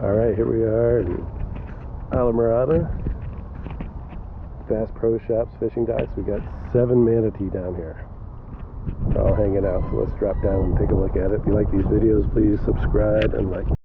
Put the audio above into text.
Alright, here we are in Islamorada Bass Pro Shops fishing docks. We got 7 manatee down here. They're all hanging out, so let's drop down and take a look at it. If you like these videos, please subscribe and like.